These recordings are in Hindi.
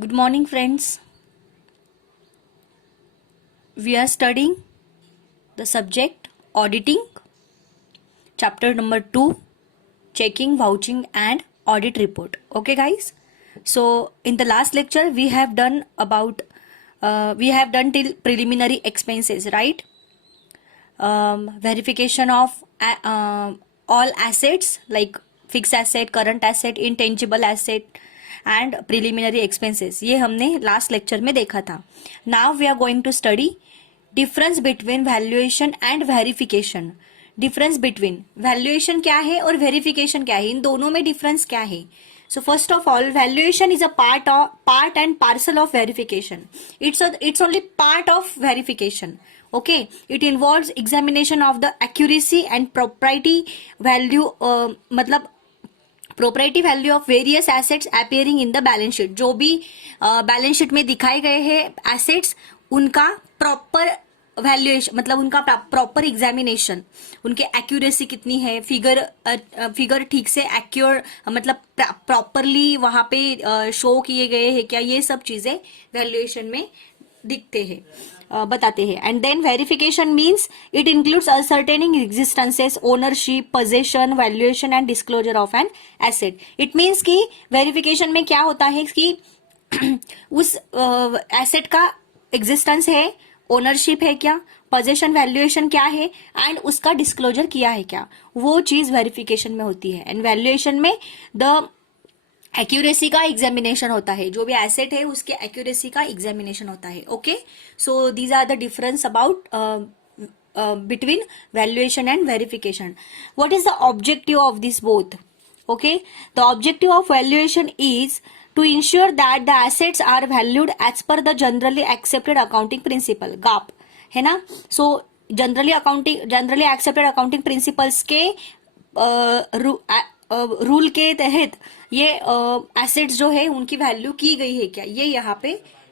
Good morning, friends. We are studying the subject auditing, chapter number 2, checking, vouching, and audit report. Okay, guys. So, in the last lecture, we have done till preliminary expenses, right? Verification of all assets like fixed asset, current asset, intangible asset and preliminary expenses, ये हमने लास्ट लेक्चर में देखा था. Now we are going to study difference between valuation and verification. Difference between valuation क्या है और वेरिफिकेशन क्या है, इन दोनों में डिफरेंस क्या है. So first of all, valuation is a part and parcel of verification. It's only part of verification. Okay, it involves examination of the accuracy and propriety value. मतलब property value of various assets appearing in the balance sheet. जो भी बैलेंस शीट में दिखाए गए हैं एसेट्स, उनका प्रॉपर वैल्यूएशन मतलब उनका प्रॉपर एग्जामिनेशन, उनके एक्यूरेसी कितनी है, फिगर ठीक से एक्यूर मतलब प्रॉपरली वहां पे शो किए गए हैं क्या, ये सब चीजें वैल्यूएशन में दिखते हैं, बताते हैं. And then verification means it includes ascertaining existences, ownership, possession, valuation and disclosure of an asset. It means कि वेरिफिकेशन में क्या होता है कि उस एसेट का एग्जिस्टेंस है, ओनरशिप है क्या, पोजेशन वैल्यूएशन क्या है एंड उसका डिस्क्लोजर किया है क्या, वो चीज वेरिफिकेशन में होती है. एंड वैल्यूएशन में द एक्यूरेसी का एग्जामिनेशन होता है, जो भी एसेट है उसके एक्यूरेसी का एग्जामिनेशन होता है. Okay, so these are the difference about between valuation and verification. What is the objective of this both? Okay, the objective of valuation is to ensure that the assets are valued as per the generally accepted accounting principle, GAAP, है ना. So generally accepted accounting principles के रूल के तहत ये एसेट्स जो है उनकी वैल्यू की गई है क्या, ये यहाँ पे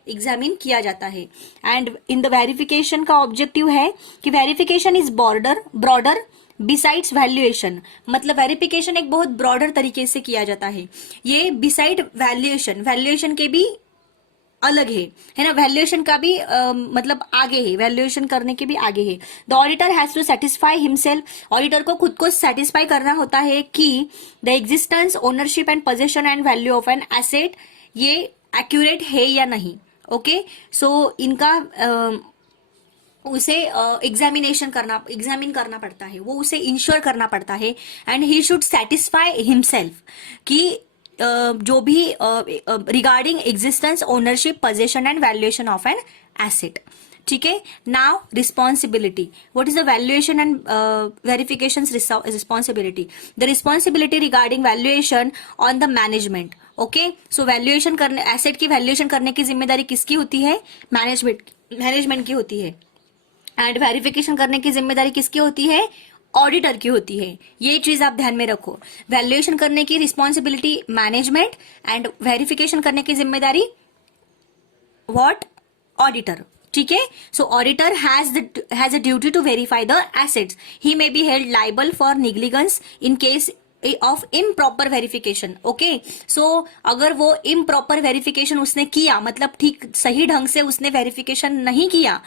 एग्जामिन किया जाता है. एंड इन द वेरिफिकेशन का ऑब्जेक्टिव है कि verification is broader besides valuation. मतलब वेरिफिकेशन एक बहुत ब्रॉडर तरीके से किया जाता है. ये बिसाइड वैल्यूएशन के भी अलग है ना, वैल्यूएशन का भी मतलब आगे है, वैल्यूएशन करने के भी आगे है. The auditor has to satisfy himself. Auditor को खुद को सेटिस्फाई करना होता है कि the existence, ownership and possession and value of an asset ये एक्यूरेट है या नहीं. ओके, सो इनका उसे एग्जामिन करना पड़ता है, वो उसे इंश्योर करना पड़ता है. And he should satisfy himself कि जो भी regarding existence, ownership, possession and valuation of an asset. ठीक है. Now responsibility. What is the valuation and verification responsibility? The responsibility regarding valuation on the management. Okay, so valuation करने, एसेट की वैल्यूएशन करने की जिम्मेदारी किसकी होती है? मैनेजमेंट की होती है. एंड वेरिफिकेशन करने की जिम्मेदारी किसकी होती है? ऑडिटर की होती है. ये चीज आप ध्यान में रखो. वैल्यूएशन करने की रिस्पॉन्सिबिलिटी मैनेजमेंट एंड वेरिफिकेशन करने की जिम्मेदारी व्हाट? ऑडिटर. ठीक है. So auditor has a duty to verify the assets. He may be held liable for negligence in case of improper verification. Okay, so अगर वो इम्प्रॉपर वेरिफिकेशन उसने किया, मतलब ठीक सही ढंग से उसने वेरिफिकेशन नहीं किया,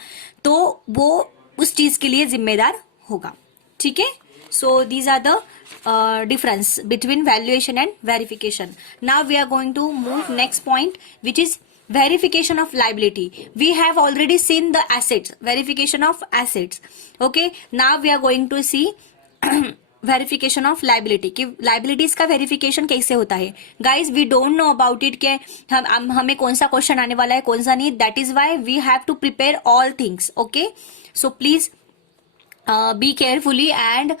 तो वो उस चीज के लिए जिम्मेदार होगा. ठीक है. So these are the difference between valuation and verification. Now we are going to move next point which is verification of liability. We have already seen the assets, verification of assets. Okay, now we are going to see verification of liability. कि लाइबिलिटीज का वेरिफिकेशन कैसे होता है. Guys we don't know about it के हमें कौन सा क्वेश्चन आने वाला है, कौन सा नहीं. That is why we have to prepare all things. Okay, so please be carefully and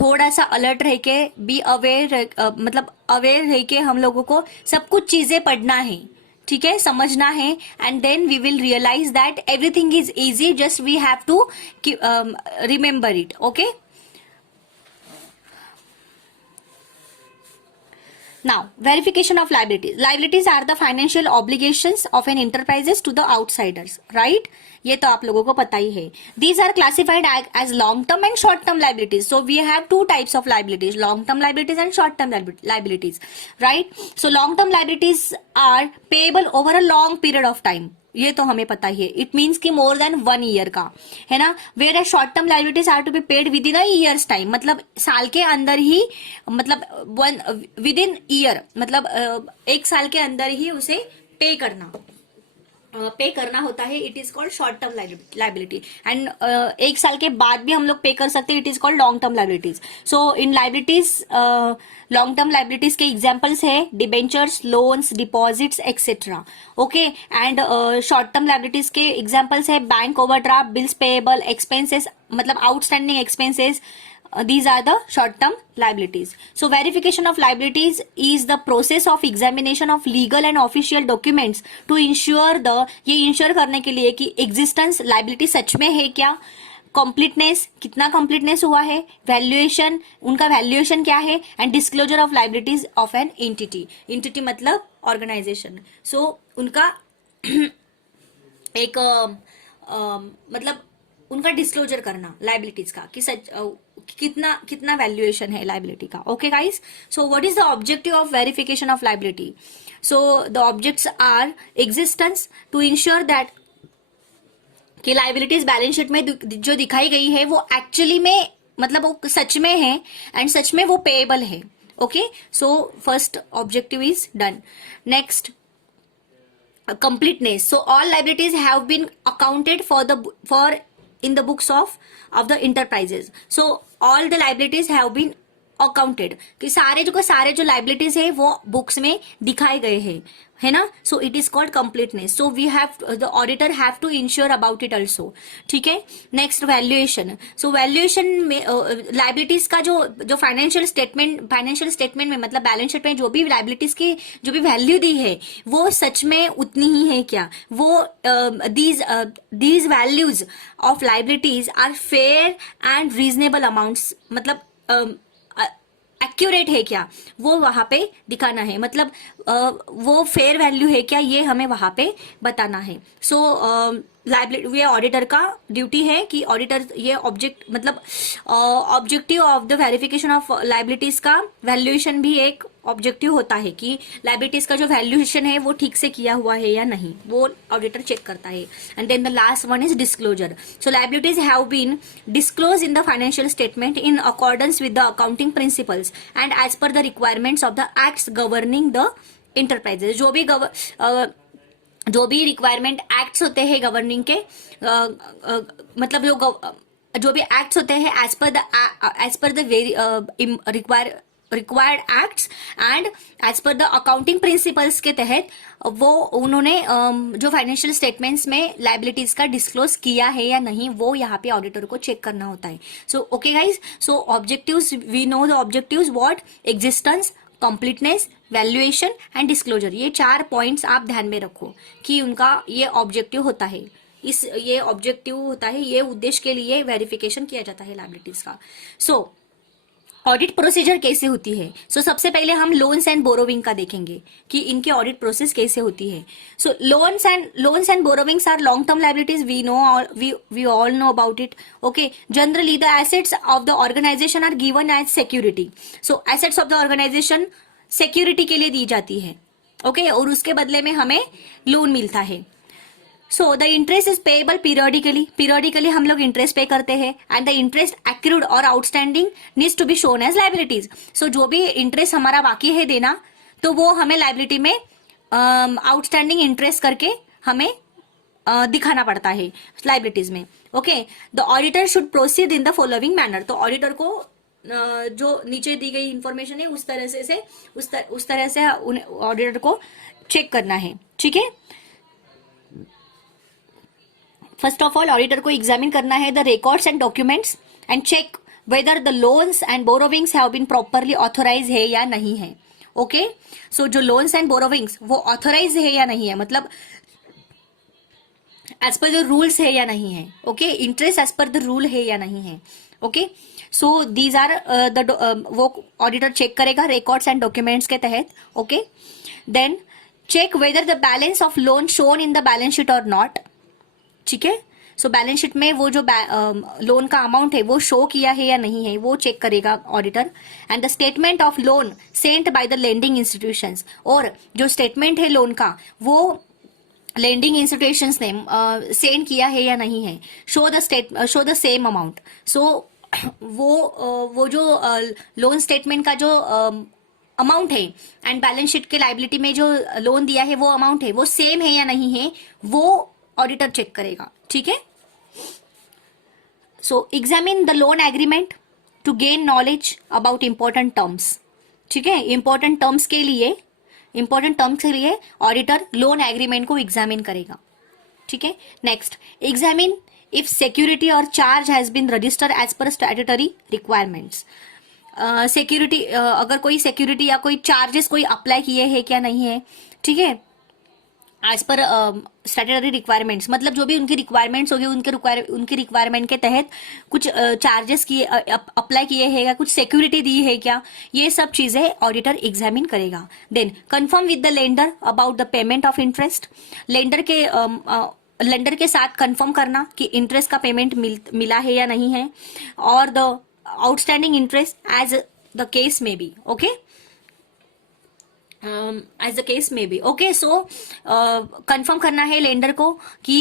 थोड़ा सा अलर्ट रह के, बी अवेयर, मतलब अवेयर रह के हम लोगों को सब कुछ चीजें पढ़ना है. ठीक है, समझना है. And then we will realise that everything is easy, just we have to remember it. Okay, Now, verification of liabilities. Liabilities are the financial obligations of an enterprises to the outsiders, right? ये तो आप लोगों को पता ही है. These are classified as long term and short term liabilities. So we have two types of liabilities, long term liabilities and short term liabilities, right? So long term liabilities are payable over a long period of time. ये तो हमें पता ही है. इट मीन्स कि मोर देन 1 ईयर का है ना. Where as short term liabilities are to be paid within a year's time, मतलब साल के अंदर ही, मतलब विद इन ईयर, मतलब 1 साल के अंदर ही उसे पे करना होता है. It is called short term liability. And 1 साल के बाद भी हम लोग पे कर सकते हैं. It is called long term liabilities. So in liabilities, long term liabilities के एग्जांपल्स है debentures, loans, deposits etcetera. Okay. And short term liabilities के एग्जांपल्स है bank overdraft, bills payable, expenses, मतलब outstanding expenses. These are the short-term liabilities. So verification of liabilities is the process of examination of legal and official documents to ensure ये ensure करने के लिए कि existence liability सच में है क्या, completeness, कितना completeness हुआ है, valuation, उनका valuation क्या है, and disclosure of liabilities of an entity मतलब organization. So उनका एक मतलब उनका डिस्क्लोजर करना लाइबिलिटीज का कि सच कितना वैल्यूएशन है लाइबिलिटी का. Okay guys. So what is the objective of verification of liability? So the objects are existence to ensure that कि लाइबिलिटीज बैलेंस शीट में जो दिखाई गई है वो एक्चुअली में, मतलब वो सच में है एंड सच में वो पेएबल है. Okay. So first objective is done. Next, completeness. So all liabilities have been accounted for in the books of the enterprises. So all the liabilities have been accounted, कि सारे जो liabilities है वो books में दिखाए गए हैं, है ना. So it is called completeness. So we have, the auditor have to ensure about it also. ठीक है. Next, valuation. So valuation में liabilities का जो फाइनेंशियल स्टेटमेंट में, मतलब बैलेंस शीट में जो भी liabilities की जो भी वैल्यू दी है वो सच में उतनी ही है क्या, वो these values of liabilities are fair and reasonable amounts, मतलब एक्यूरेट है क्या, वो वहां पे दिखाना है. मतलब वो फेयर वैल्यू है क्या, ये हमें वहां पे बताना है. सो लाइबिलिटी, ये ऑडिटर का ड्यूटी है कि ऑडिटर ये objective of the verification of liabilities का वैल्यूएशन भी एक ऑब्जेक्टिव होता है कि लाइबिलिटीज का जो वैल्यूएशन है वो ठीक से किया हुआ है या नहीं, वो ऑडिटर चेक करता है. And then the last one is disclosure. So liabilities have been disclose in the financial statement in accordance with the accounting principles and as per the requirements of the acts governing the enterprises. जो भी रिक्वायरमेंट एक्ट्स होते हैं गवर्निंग के, मतलब जो भी एक्ट्स होते हैं as per the required acts and as per the accounting principles के तहत वो उन्होंने जो फाइनेंशियल स्टेटमेंट्स में लाइबिलिटीज का डिस्क्लोज किया है या नहीं, वो यहाँ पे ऑडिटर को चेक करना होता है. So okay guys. So objectives, we know the objectives, what, existence, completeness, valuation and disclosure. ये 4 पॉइंट्स आप ध्यान में रखो कि उनका ये ऑब्जेक्टिव होता है. ये ऑब्जेक्टिव होता है, ये उद्देश्य के लिए वेरिफिकेशन किया जाता है लाइबिलिटीज का. सो ऑडिट प्रोसीजर कैसे होती है? सो सबसे पहले हम लोन्स एंड बोरोविंग का देखेंगे कि इनकी ऑडिट प्रोसेस कैसे होती है. So loans and borrowings are long term liabilities. We all know about it. Okay. Generally the assets of the organization are given as security. So assets of the organization security के लिए दी जाती है. ओके. और उसके बदले में हमें लोन मिलता है. So the interest is payable periodically हम लोग इंटरेस्ट पे करते हैं. एंड द इंटरेस्ट एक्रूड और outstanding needs to be shown as liabilities. So जो भी इंटरेस्ट हमारा बाकी है देना, तो वो हमें लाइबिलिटी में आउटस्टैंडिंग इंटरेस्ट करके हमें दिखाना पड़ता है लाइबिलिटीज में. Okay. The auditor should proceed in the following manner. तो ऑडिटर को जो नीचे दी गई इंफॉर्मेशन है उस तरह से ऑडिटर को चेक करना है. ठीक है. फर्स्ट ऑफ ऑल ऑडिटर को एग्जामिन करना है the records and documents and check whether the loans and borrowings have been properly authorise है या नहीं है. ओके. सो जो लोन्स एंड बोरोविंग्स वो ऑथोराइज है या नहीं है, मतलब एज पर द रूल्स है या नहीं है. Okay. Interest as per the rule है या नहीं है. ओके. सो दीज आर वो ऑडिटर चेक करेगा रिकॉर्ड्स एंड डॉक्यूमेंट्स के तहत. Okay, then check whether the balance of loan shown in the balance sheet or not. ठीक है, सो बैलेंस शीट में वो जो लोन का अमाउंट है वो शो किया है या नहीं है वो चेक करेगा auditor. And the statement of loan sent by the lending institutions, और जो स्टेटमेंट है लोन का वो लेंडिंग इंस्टीट्यूशंस ने सेंड किया है या नहीं है. Show the same amount. So वो जो लोन स्टेटमेंट का जो अमाउंट है एंड बैलेंस शीट के लाइबिलिटी में जो लोन दिया है वो अमाउंट है वो सेम है या नहीं है वो ऑडिटर चेक करेगा. ठीक है, so examine the loan agreement to gain knowledge about important terms. ठीक है, इंपॉर्टेंट टर्म्स के लिए ऑडिटर लोन एग्रीमेंट को एग्जामिन करेगा. ठीक है, नेक्स्ट, एग्जामिन इफ सिक्योरिटी और charge has been registered as per statutory requirements. Security अगर कोई सिक्योरिटी या कोई चार्जेस कोई अप्लाई किए हैं क्या नहीं है. ठीक है, एज पर स्टैट्यूटरी रिक्वायरमेंट्स मतलब जो भी उनकी रिक्वायरमेंट्स होगी उनकी रिक्वायरमेंट के तहत कुछ चार्जेस किए अप्लाई किए हैं या कुछ सिक्योरिटी दी है क्या, ये सब चीजें ऑडिटर एग्जामिन करेगा. Then confirm with the lender about the payment of interest. Lender के साथ कंफर्म करना कि इंटरेस्ट का पेमेंट मिला है या नहीं है, और the outstanding interest as the case may be. Okay, as the case may be. Okay, so confirm करना है लेंडर को कि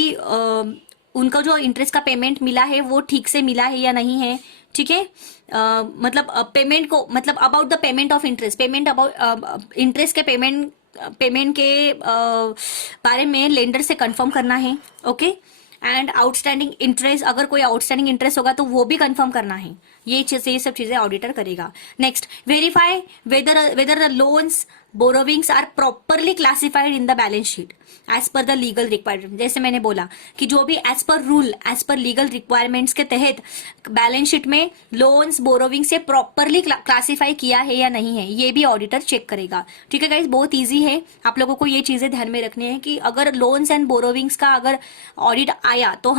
उनको जो इंटरेस्ट का पेमेंट मिला है वो ठीक से मिला है या नहीं है. ठीक है, मतलब पेमेंट को मतलब about the payment of interest, payment about interest के पेमेंट के बारे में लेंडर से कंफर्म करना है. ओके, एंड आउटस्टैंडिंग इंटरेस्ट, अगर कोई आउटस्टैंडिंग इंटरेस्ट होगा तो वो भी कंफर्म करना है. ये सब चीजें ऑडिटर करेगा. Next, verify whether the loans borrowings are properly classified in the balance sheet as per the legal requirement. जैसे मैंने बोला कि जो भी as per rule as per legal requirements के तहत बैलेंस शीट में लोन्स बोरोविंग से प्रॉपरली क्लासिफाई किया है या नहीं है, ये भी ऑडिटर चेक करेगा. ठीक है गाइस, बहुत ईजी है, आप लोगों को ये चीजें ध्यान में रखनी है कि अगर लोन्स एंड बोरोविंग्स का अगर ऑडिट आया तो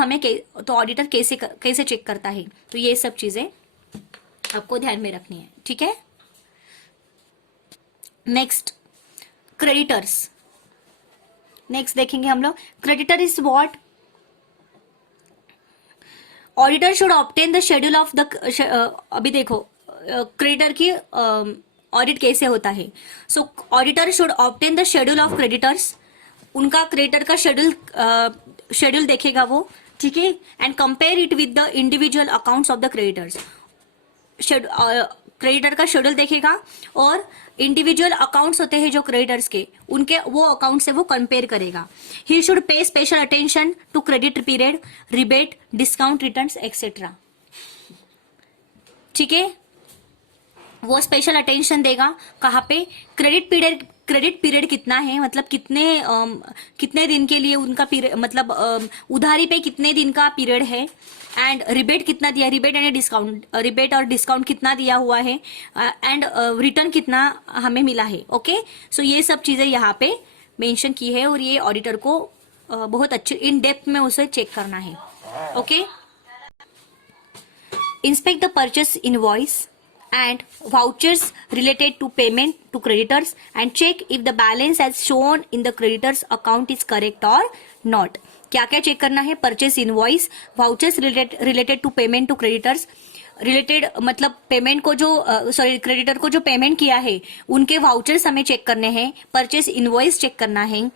तो ऑडिटर कैसे चेक करता है, तो ये सब चीजें आपको ध्यान में रखनी है. ठीक है, नेक्स्ट, क्रेडिटर्स. नेक्स्ट देखेंगे हम लोग, creditor is what. Auditor should obtain the schedule of the, अभी देखो क्रेडिटर की ऑडिट कैसे होता है. So auditor should obtain the schedule of creditors. उनका क्रेडिटर का शेड्यूल देखेगा वो. ठीक है, and compare it with the individual accounts of the creditors. Creditor का शेड्यूल देखेगा और इंडिविजुअल अकाउंट्स होते हैं जो क्रेडिटर्स के, उनके वो अकाउंट से वो कंपेयर करेगा. He should pay special attention to credit period, rebate, discount, returns etcetera. ठीक है, वो स्पेशल अटेंशन देगा कहाँ पे, क्रेडिट पीरियड कितना है, मतलब कितने दिन के लिए उनका पीरियड, मतलब उधारी पे कितने दिन का पीरियड है, एंड रिबेट कितना दिया, रिबेट और डिस्काउंट कितना दिया हुआ है, एंड रिटर्न कितना हमें मिला है. ओके, सो ये सब चीजें यहाँ पे मेंशन की है और ये ऑडिटर को बहुत अच्छे इन डेप्थ में उसे चेक करना है. Okay, inspect the purchase invoice and vouchers related to payment to creditors and check if the balance as shown in the creditors account is correct or not. क्या क्या चेक करना है, purchase invoice, vouchers related to payment to creditors, related मतलब पेमेंट को जो क्रेडिटर को जो पेमेंट किया है उनके वाउचर्स हमें चेक करने हैं, परचेस इनवॉइस चेक करना है.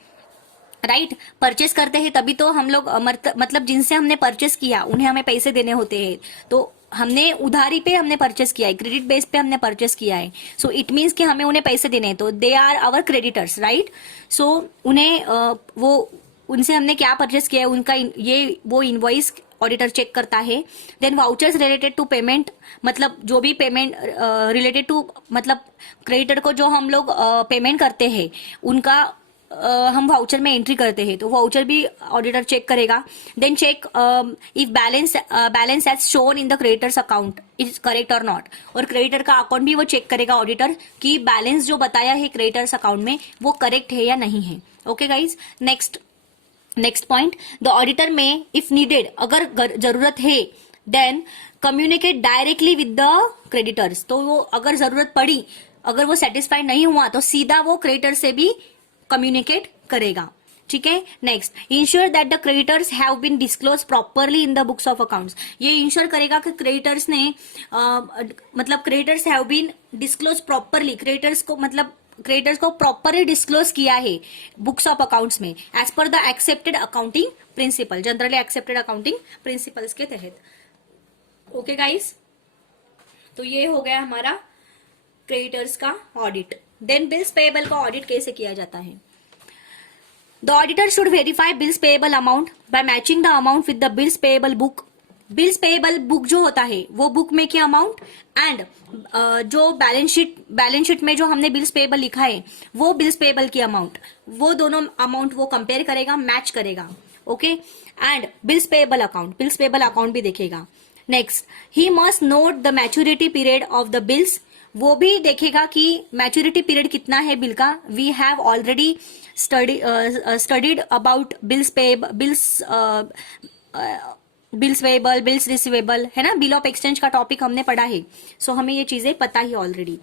राइट, परचेस करते हैं तभी तो हम लोग मतलब जिनसे हमने परचेस किया उन्हें हमें पैसे देने होते हैं, तो हमने उधारी पे हमने परचेस किया है, क्रेडिट बेस पे हमने परचेस किया है, सो इट मीन्स कि हमें उन्हें पैसे देने हैं, तो they are our creditors. Right, so उन्हें वो उनसे हमने क्या परचेस किया है उनका वो इनवॉइस ऑडिटर चेक करता है. Then vouchers related to payment, मतलब जो भी पेमेंट रिलेटेड टू मतलब क्रेडिटर को जो हम लोग पेमेंट करते हैं उनका हम वाउचर में एंट्री करते हैं, तो वाउचर भी ऑडिटर चेक करेगा. Then check if balance as shown in the creditors account is correct or not, और क्रेडिटर का अकाउंट भी वो चेक करेगा ऑडिटर कि बैलेंस जो बताया है क्रेडिटर्स अकाउंट में वो करेक्ट है या नहीं है. Okay guys, next point, the auditor may if needed, अगर जरूरत है then communicate directly with the creditors, तो वो अगर जरूरत पड़ी, अगर वो सेटिस्फाइड नहीं हुआ तो सीधा वो क्रेडिटर से भी कम्युनिकेट करेगा, ठीक है। Next, ensure that the creditors have been disclose properly in the books of accounts, ये इंश्योर करेगा कि क्रेडिटर्स ने मतलब creditors have been disclose properly, creditors को मतलब क्रेडिटर्स को प्रॉपरली डिस्क्लोज किया है बुक्स ऑफ अकाउंट्स में as per the accepted accounting principle, generally accepted accounting principles के तहत। ओके गाइस, तो ये हो गया हमारा क्रेडिटर्स का ऑडिट। देन बिल्स पेएबल का ऑडिट कैसे किया जाता है? The auditor should verify bills payable amount by matching the amount with the bills payable book. Bills payable book जो होता है वो बुक में की अमाउंट एंड जो बैलेंस शीट में जो हमने बिल्स पेएबल लिखा है वो बिल्स पेएबल की अमाउंट, वो दोनों अमाउंट वो कंपेयर करेगा, मैच करेगा। Okay, and bills payable account भी देखेगा। Next, he must note the maturity period of the bills, वो भी देखेगा कि मैच्योरिटी पीरियड कितना है बिल का। We have already studied about bills payable, bills receivable, है ना, बिल ऑफ एक्सचेंज का टॉपिक हमने पढ़ा है। सो हमें ये चीजें पता ही ऑलरेडी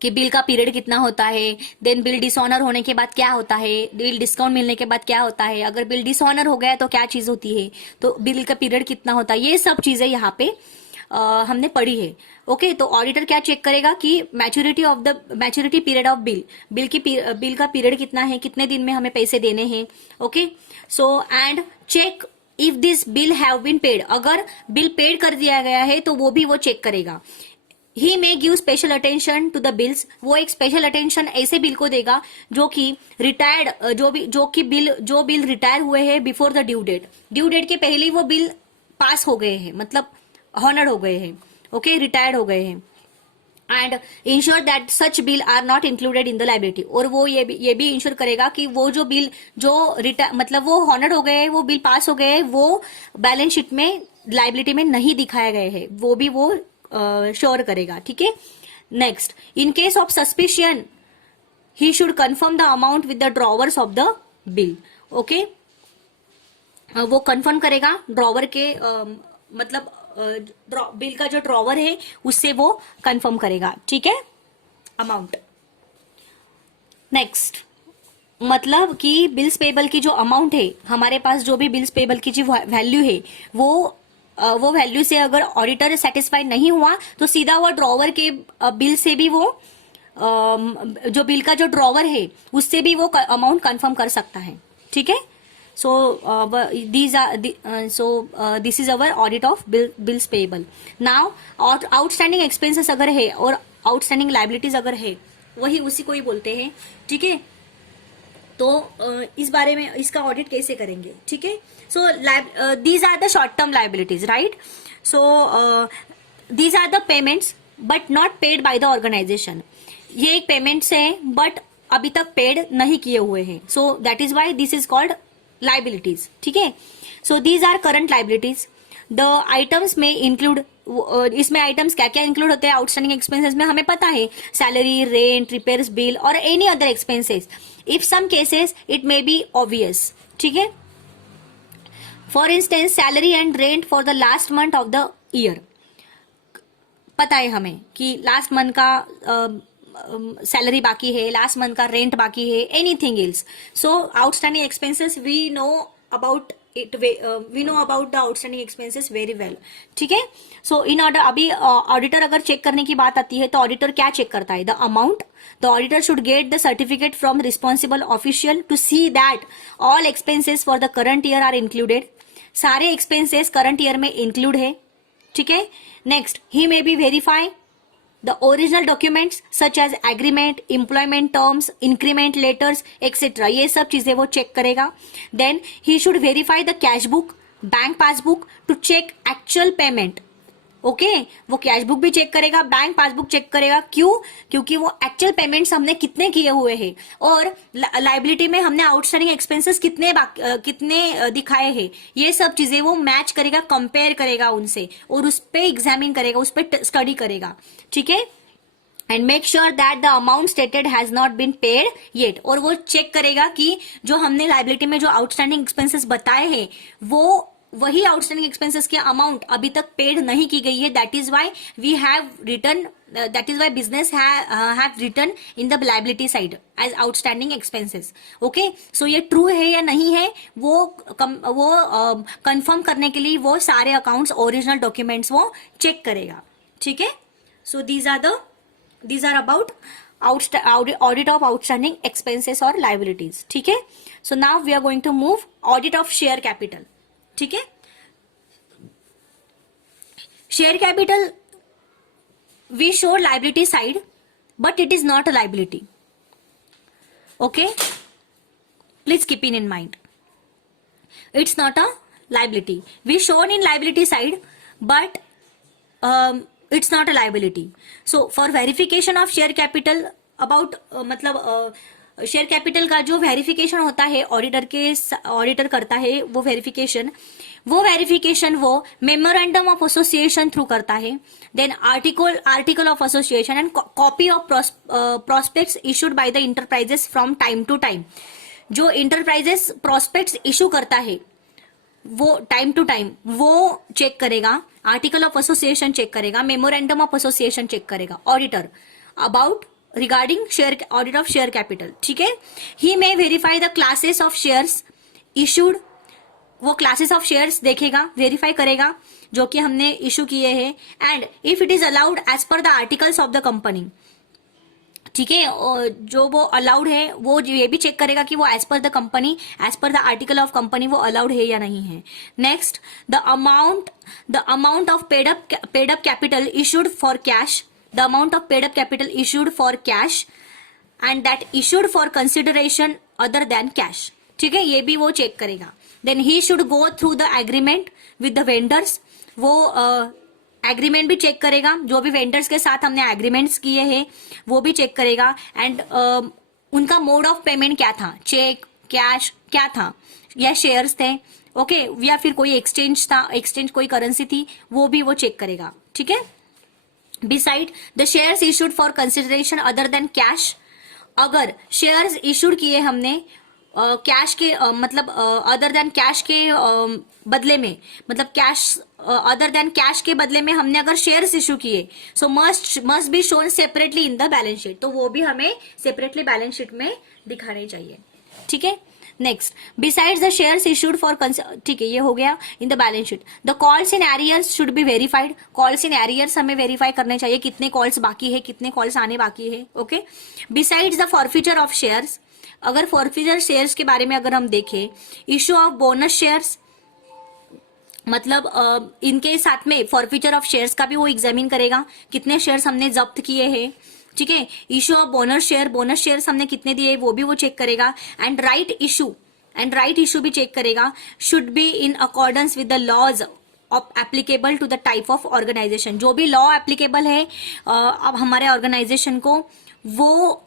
कि बिल का पीरियड कितना होता है, देन बिल डिसऑनर होने के बाद क्या होता है, बिल डिस्काउंट मिलने के बाद क्या होता है, अगर बिल डिसऑनर हो गया तो क्या चीज होती है, तो बिल का पीरियड कितना होता है, ये सब चीजें यहाँ पे हमने पढ़ी है। ओके, तो ऑडिटर क्या चेक करेगा कि मैच्योरिटी पीरियड ऑफ बिल का पीरियड कितना है, कितने दिन में हमें पैसे देने हैं। Okay, so and check if this bill have been paid, अगर बिल पेड कर दिया गया है तो वो भी वो चेक करेगा। He may give special attention to the bills, वो एक स्पेशल अटेंशन ऐसे बिल को देगा जो कि रिटायर्ड जो बिल रिटायर हुए हैं बिफोर द ड्यू डेट के पहले ही वो बिल पास हो गए हैं, मतलब हॉनर्ड हो गए हैं। ओके, रिटायर्ड हो गए हैं। And ensure that such bill are not included in the liability, और वो ये भी इंश्योर करेगा कि वो जो बिल जो मतलब वो हॉनर्ड हो गए हैं, वो बिल पास हो गए हैं, वो बैलेंस शीट में लाइबिलिटी में नहीं दिखाए गए हैं, वो भी वो श्योर करेगा, ठीक है। Next, in case of suspicion he should confirm the amount with the drawers of the bill. Okay, वो कंफर्म करेगा ड्रॉवर के मतलब बिल का जो ड्रॉवर है उससे वो कंफर्म करेगा, ठीक है, अमाउंट। नेक्स्ट, मतलब कि बिल्स पेबल की जो अमाउंट है, हमारे पास जो भी बिल्स पेबल की जो वैल्यू है वो वैल्यू से अगर ऑडिटर सेटिस्फाइड नहीं हुआ तो सीधा वो ड्रॉवर के बिल से भी वो जो बिल का जो ड्रॉवर है उससे भी वो अमाउंट कंफर्म कर सकता है, ठीक है। So this is our audit of bills payable. Now outstanding expenses अगर है और outstanding liabilities अगर है, वही उसी को ही बोलते हैं, ठीक है। तो इस बारे में इसका ऑडिट कैसे करेंगे, ठीक है। So these are the short term liabilities, right. So these are the payments but not paid by the organization, ये एक पेमेंट्स है बट अभी तक पेड नहीं किए हुए हैं, so that is why this is called liabilities, ठीक है। So these are current liabilities. The items में इंक्लूड, इसमें आइटम्स क्या क्या इंक्लूड होते हैं आउटस्टैंडिंग एक्सपेंसेस में, हमें पता है, सैलरी, रेंट, रिपेयर्स बिल और any other expenses. If some cases it may be obvious, ठीक है। For instance salary and rent for the last month of the year, पता है हमें कि लास्ट मंथ का सैलरी बाकी है, लास्ट मंथ का रेंट बाकी है, anything else. So outstanding expenses we know about it, we know about the outstanding expenses very well, ठीक है। सो इन ऑर्डर, अभी ऑडिटर अगर चेक करने की बात आती है तो ऑडिटर क्या चेक करता है, the amount. The auditor should get the certificate from responsible official to see that all expenses for the current year are included, सारे एक्सपेंसेस करंट ईयर में इंक्लूड है, ठीक है। Next, he may be verify the original documents such as agreement, employment terms, increment letters, etc. ये सब चीजें वो चेक करेगा। Then he should verify the cash book, bank passbook to check actual payment. Okay, वो कैश बुक भी चेक करेगा, बैंक पासबुक चेक करेगा, क्यों? क्योंकि वो एक्चुअल पेमेंट्स हमने कितने किए हुए हैं और लाइबिलिटी में हमने आउटस्टैंडिंग एक्सपेंसेस कितने दिखाए हैं, ये सब चीजें वो मैच करेगा, कंपेयर करेगा उनसे और उस पर एग्जामिन करेगा, उस पर स्टडी करेगा, ठीक है। And make sure that the amount stated has not been paid yet, और वो चेक करेगा कि जो हमने लाइबिलिटी में जो आउटस्टैंडिंग एक्सपेंसेस बताए हैं वो वही आउटस्टैंडिंग एक्सपेंसेस की अमाउंट अभी तक पेड नहीं की गई है, that is why we have return, that is why business have return in the liability side as outstanding expenses. Okay, so ये ट्रू है या नहीं है वो कंफर्म करने के लिए वो सारे अकाउंट्स ओरिजिनल डॉक्यूमेंट्स वो चेक करेगा। ठीक है, सो these are about audit of outstanding expenses or liabilities। ठीक है, so now we are going to move audit of share capital। ठीक है, share capital we show liability side but it is not a liability। okay, please keep in mind it's not a liability, we shown in liability side but it's not a liability। so for verification of share capital about मतलब शेयर कैपिटल का जो वेरिफिकेशन होता है ऑडिटर करता है वो वेरिफिकेशन वो मेमोरेंडम ऑफ एसोसिएशन थ्रू करता है, then article of association and copy of prospectus issued by the enterprises from time to time. जो इंटरप्राइजेस प्रोस्पेक्ट्स इशू करता है वो टाइम टू टाइम वो चेक करेगा, आर्टिकल ऑफ एसोसिएशन चेक करेगा, मेमोरेंडम ऑफ एसोसिएशन चेक करेगा auditor about regarding share audit of share capital. ठीक है, he may verify the classes of shares issued, वो क्लासेस ऑफ शेयर्स देखेगा, वेरीफाई करेगा जो कि हमने इशू किए हैं, and if it is allowed as per the articles of the company. ठीक है, जो वो अलाउड है वो ये भी चेक करेगा कि वो as per the company, as per the article of company वो अलाउड है या नहीं है। Next, the amount of paid up capital issued for cash, the amount of paid up capital issued for cash and that issued for consideration other than cash. ठीक है, ये भी वो चेक करेगा। Then he should go through the agreement with the vendors, वो एग्रीमेंट भी चेक करेगा, जो भी वेंडर्स के साथ हमने एग्रीमेंट्स किए हैं वो भी चेक करेगा, एंड उनका मोड ऑफ पेमेंट क्या था, चेक, कैश क्या था, या शेयर्स थे, ओके, या फिर कोई एक्सचेंज था, एक्सचेंज कोई करेंसी थी, वो भी वो चेक करेगा। ठीक है, beside the shares issued for consideration other than cash, अगर शेयर्स इशूड किए हमने कैश के मतलब अदर देन कैश के बदले में, मतलब कैश अदर देन कैश के बदले में हमने अगर शेयर्स इशू किए, सो must be shown separately in the balance sheet, तो वो भी हमें सेपरेटली बैलेंस शीट में दिखाने चाहिए। ठीक है, next, besides the shares issued for, ठीक है ये हो गया इन the balance sheet. The calls in arrears should be verified, calls in arrears हमें वेरीफाई करने चाहिए, कितने कॉल्स बाकी है, कितने कॉल्स आने बाकी है। Okay, besides the forfeiture of shares, अगर फॉरफीचर शेयर्स के बारे में अगर हम देखें, इशू ऑफ बोनस शेयर्स, मतलब इनके साथ में फॉरफीचर ऑफ शेयर्स का भी वो एग्जामिन करेगा, कितने शेयर्स हमने जब्त किए हैं। ठीक है, इशू ऑफ बोनस शेयर्स हमने कितने दिए वो भी वो चेक करेगा, एंड राइट इशू भी चेक करेगा, should be in accordance with the laws of applicable to the type of organization, जो भी लॉ एप्लीकेबल है अब हमारे ऑर्गेनाइजेशन को, वो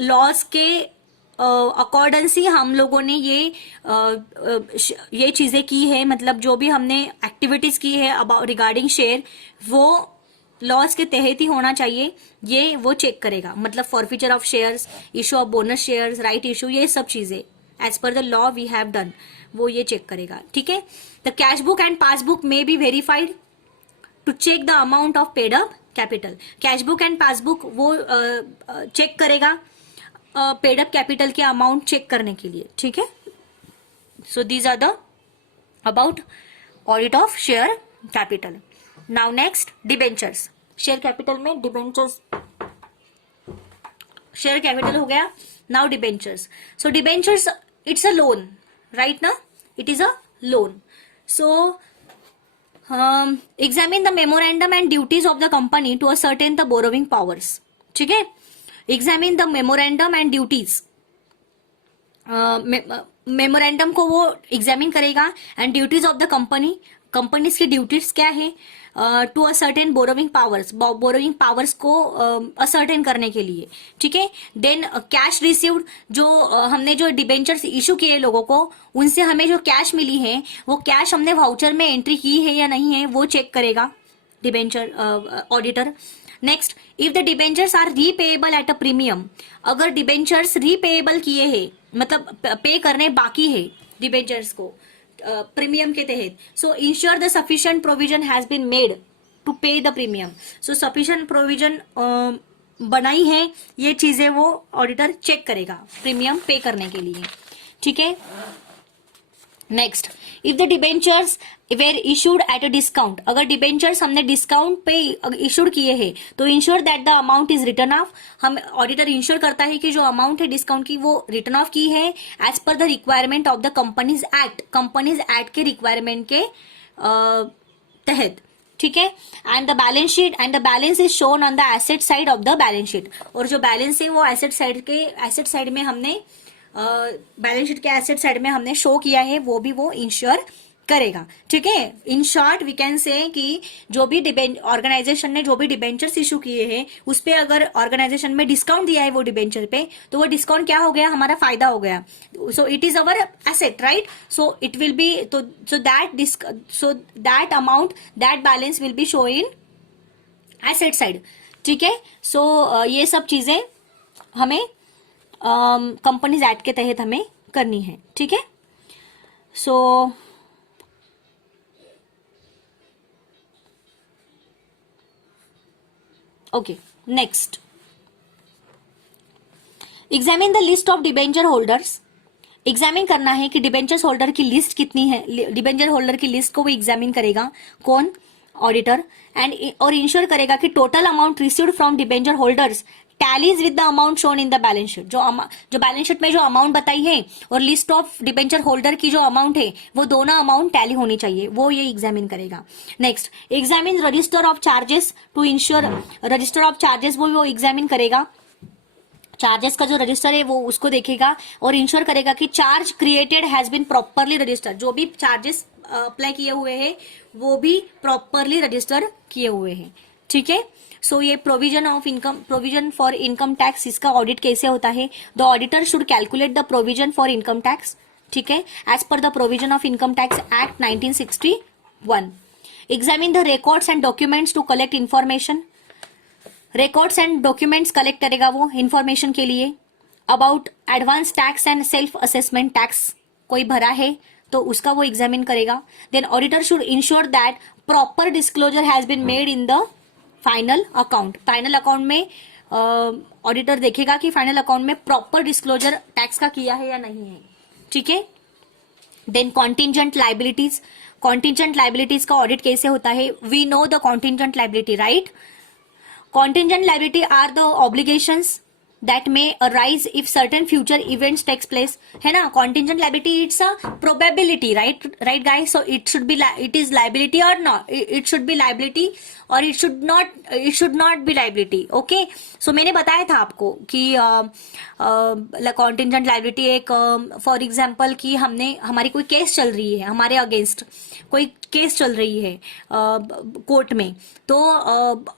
लॉज के अकॉर्डेंस ही हम लोगों ने ये चीजें की है, मतलब जो भी हमने एक्टिविटीज की है अबाउट रिगार्डिंग शेयर वो लॉज के तहत ही होना चाहिए, ये वो चेक करेगा, मतलब forfeiture of shares, issue of bonus shares, right issue, ये सब चीजें as per the law we have done वो ये चेक करेगा। ठीक है, the cash book and passbook may be verified to check the amount of paid up capital, cash book and passbook वो चेक करेगा पेड अप कैपिटल के अमाउंट चेक करने के लिए। ठीक है, so these are the about audit of share capital. Now next, debentures, share capital में डिबेंचर्स, शेयर कैपिटल हो गया, now debentures. So debentures it's a loan, right ना, it is a loan. So examine the memorandum and duties of the company to ascertain the borrowing powers। ठीक है, examine the memorandum and duties, memorandum को वो एग्जामिन करेगा, and duties of the companies की ड्यूटीज क्या है, टू असर्टेन बोरोविंग पावर्स को असर्टेन करने के लिए। ठीक है, देन कैश रिसीव्ड, जो हमने जो डिबेंचर्स इशू किए लोगों को, उनसे हमें जो कैश मिली है वो कैश हमने वाउचर में एंट्री की है या नहीं है वो चेक करेगा debenture auditor. Next, if the debentures are repayable at a premium, अगर डिबेंचर्स रीपेएबल किए हैं, मतलब पे करने बाकी है डिबेंचर्स को, प्रीमियम के तहत. So ensure the sufficient provision has been made to pay the premium. So sufficient provision बनाई है, ये चीजें वो ऑडिटर चेक करेगा प्रीमियम पे करने के लिए. ठीक है. Next, if the debentures were issued at a discount, अगर डिबेंचर्स हमने डिस्काउंट पे इशूड किए हैं तो ensure that the amount is written off. हम ऑडिटर इंश्योर करता है कि जो अमाउंट है डिस्काउंट की वो रिटर्न ऑफ की है as per the requirement of the companies act, companies act के रिक्वायरमेंट के तहत. ठीक है. And the balance sheet and the balance is shown on the asset side of the balance sheet. और जो बैलेंस है वो एसेट साइड में हमने बैलेंस शीट के एसेट साइड में हमने शो किया है, वो भी वो इंश्योर करेगा. ठीक है. In short we can say कि जो भी ऑर्गेनाइजेशन ने जो भी डिबेंचर्स इशू किए हैं उस पे अगर ऑर्गेनाइजेशन में डिस्काउंट दिया है वो डिबेंचर पे, तो वो डिस्काउंट क्या हो गया, हमारा फायदा हो गया. So it is our asset, right. So it will be so that amount, that balance will be show in asset side. ठीक है. सो ये सब चीजें हमें कंपनीज एक्ट के तहत हमें करनी है. ठीक है. So okay, next, examine the list of debenture holders. Examine करना है कि डिबेंचर होल्डर की लिस्ट कितनी है. डिबेंचर होल्डर की लिस्ट को वो एग्जामिन करेगा, कौन, ऑडिटर. एंड और इंश्योर करेगा कि total amount received from debenture holders tallies with the amount shown in the balance sheet. जो बैलेंस शीट में जो अमाउंट बताई है और लिस्ट ऑफ डिबेंचर होल्डर की जो अमाउंट है वो दोनों अमाउंट टैली होनी चाहिए, वो ये एग्जामिन करेगा. Next, examine register of charges to ensure. Register of charges वो एग्जामिन करेगा. चार्जेस का जो रजिस्टर है वो उसको देखेगा और इंश्योर करेगा कि charge created has been properly registered. जो भी चार्जेस अप्लाई किए हुए हैं वो भी प्रॉपरली रजिस्टर किए हुए हैं. ठीक है. सो ये प्रोविजन फॉर इनकम टैक्स, इसका ऑडिट कैसे होता है. The auditor should calculate the provision for income tax. ठीक है. As per the provision of income tax act 1961. Examine the records and documents to collect information. Records and documents collect करेगा वो इन्फॉर्मेशन के लिए. About advance tax and self assessment tax कोई भरा है तो उसका वो एग्जामिन करेगा. Then auditor should ensure that proper disclosure has been made in the final account. Final account में ऑडिटर देखेगा कि फाइनल अकाउंट में प्रॉपर डिस्क्लोजर टैक्स का किया है या नहीं है. ठीक है. Then contingent liabilities. Contingent liabilities का ऑडिट कैसे होता है. We know the contingent liability, right. Contingent liability are the obligations that may arise if certain future events takes place. है ना. contingent liability, it's a probability, right guys. so it is liability or not, it should be liability or it should not be liability. okay. so मैंने बताया था आपको कि contingent liability एक फॉर एग्जाम्पल कि हमारी कोई केस चल रही है, हमारे अगेंस्ट कोई केस चल रही है कोर्ट में, तो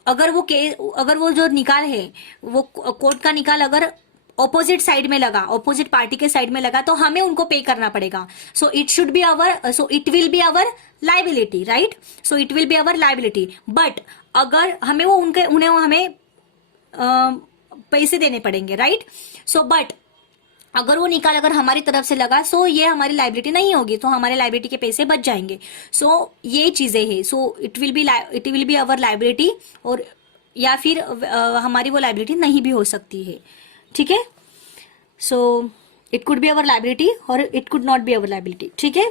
अगर वो जो निकाल है वो कोर्ट का निकाल अगर ऑपोजिट साइड में लगा, ऑपोजिट पार्टी के साइड में लगा, तो हमें उनको पे करना पड़ेगा. So it will be our liability, right. So it will be our liability. But अगर हमें हमें पैसे देने पड़ेंगे, राइट. सो बट अगर वो निकाल अगर हमारी तरफ से लगा, सो ये हमारी लाइबिलिटी नहीं होगी, तो हमारे लाइबिलिटी के पैसे बच जाएंगे. सो ये चीजें हैं. So it will be our liability, और या फिर हमारी वो लाइबिलिटी नहीं भी हो सकती है. ठीक है. So it could be our liability और it could not be our liability. ठीक है.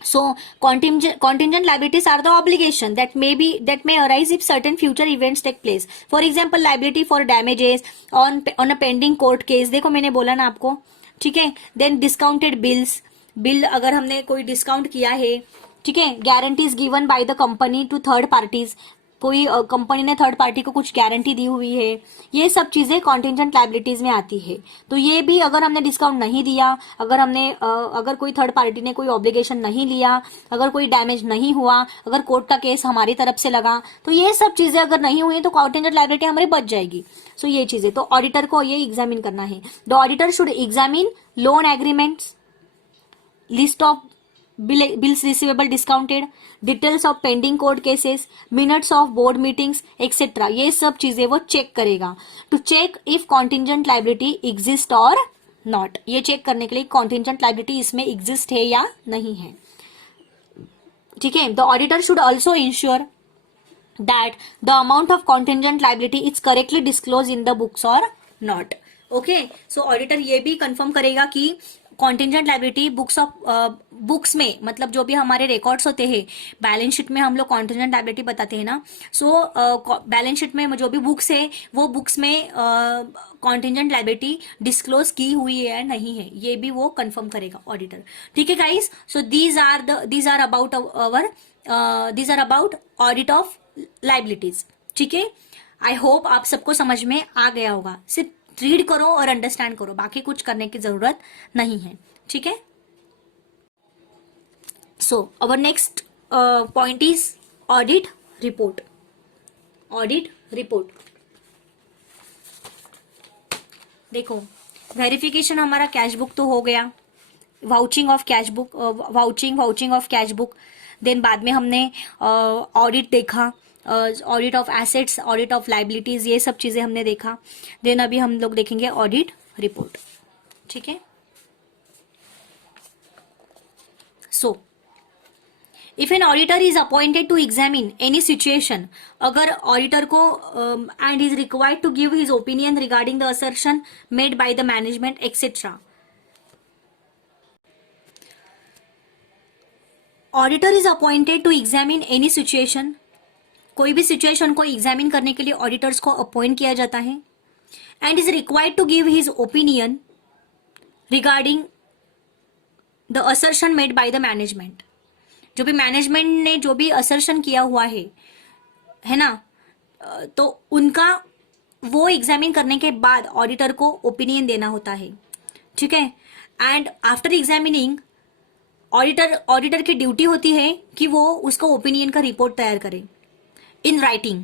So contingent liabilities are the obligation that may arise if certain future events take place. For example, liability for damages on a pending court case. देखो मैंने बोला ना आपको. ठीक है. Then discounted bill अगर हमने कोई डिस्काउंट किया है. ठीक है. Guarantees given by the company to third parties. कोई कंपनी ने थर्ड पार्टी को कुछ गारंटी दी हुई है, ये सब चीजें कॉन्टिंजेंट लाइबिलिटीज में आती है. तो ये भी अगर हमने डिस्काउंट नहीं दिया, अगर कोई थर्ड पार्टी ने कोई ऑब्लिगेशन नहीं लिया, अगर कोई डैमेज नहीं हुआ, अगर कोर्ट का केस हमारी तरफ से लगा, तो ये सब चीजें अगर नहीं हुई तो कॉन्टिंजेंट लाइबिलिटी हमारी बच जाएगी. सो ये चीजें तो ऑडिटर को ये एग्जामिन करना है. The auditor should examine loan agreements, list of bills receivable discounted, details of pending court cases, minutes of board meetings etc. ये सब चीजें वो चेक करेगा to check if contingent liability exist or not, ये चेक करने के लिए कॉन्टिजेंट लायबिलिटी इसमें एग्जिस्ट है या नहीं है. ठीक है. The auditor should also ensure that the amount of contingent liability is correctly disclosed in the books or not. Okay, so auditor ये भी कंफर्म करेगा कि कॉन्टिजेंट लाइबिलिटी बुक्स में, मतलब जो भी हमारे रिकॉर्ड्स होते हैं, बैलेंस शीट में हम लोग कॉन्टिजेंट लाइबिलिटी बताते हैं ना, सो बैलेंस शीट में जो भी बुक्स है वो बुक्स में कॉन्टिजेंट लाइबिलिटी डिस्क्लोज की हुई है या नहीं है, ये भी वो कंफर्म करेगा ऑडिटर. ठीक है guys, so these are about audit of liabilities. ठीक है, आई होप आप सबको समझ में आ गया होगा. सिर्फ रीड करो और अंडरस्टैंड करो, बाकी कुछ करने की जरूरत नहीं है. ठीक है. So our next point is audit report. Audit report देखो, वेरिफिकेशन हमारा कैश बुक तो हो गया, vouching of cash book, vouching of cash book. Then बाद में हमने ऑडिट देखा, audit of assets, audit of liabilities, ये सब चीजें हमने देखा. देन अभी हम लोग देखेंगे ऑडिट रिपोर्ट. ठीक है. So if an auditor is appointed to examine any situation, अगर ऑडिटर को and is required to give his opinion regarding the assertion made by the management etcetera. Auditor is appointed to examine any situation, कोई भी सिचुएशन को एग्जामिन करने के लिए ऑडिटर्स को अपॉइंट किया जाता है. And is required to give his opinion regarding the assertion made by the management. जो भी मैनेजमेंट ने जो भी असर्शन किया हुआ है ना, तो उनका वो एग्जामिन करने के बाद ऑडिटर को ओपिनियन देना होता है. ठीक है. एंड आफ्टर एग्जामिनिंग ऑडिटर की ड्यूटी होती है कि वो उसका ओपिनियन का रिपोर्ट तैयार करे इन राइटिंग.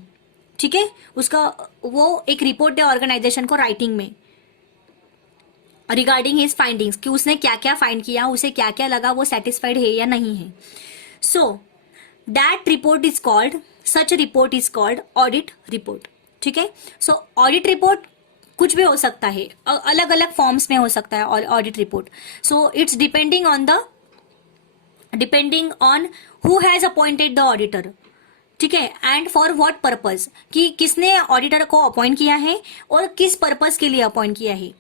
ठीक है. उसका वो एक रिपोर्ट दे ऑर्गेनाइजेशन को राइटिंग में रिगार्डिंग हिज फाइंडिंग्स, कि उसने क्या क्या फाइंड किया, उसे क्या क्या लगा, वो सेटिस्फाइड है या नहीं है. So that report is called, such report is called audit report. ठीक है. सो ऑडिट रिपोर्ट कुछ भी हो सकता है, अलग अलग फॉर्म्स में हो सकता है audit report. So it's depending on who has appointed the auditor. ठीक है. एंड फॉर व्हाट पर्पज, कि किसने ऑडिटर को अपॉइंट किया है और किस पर्पज के लिए अपॉइंट किया है.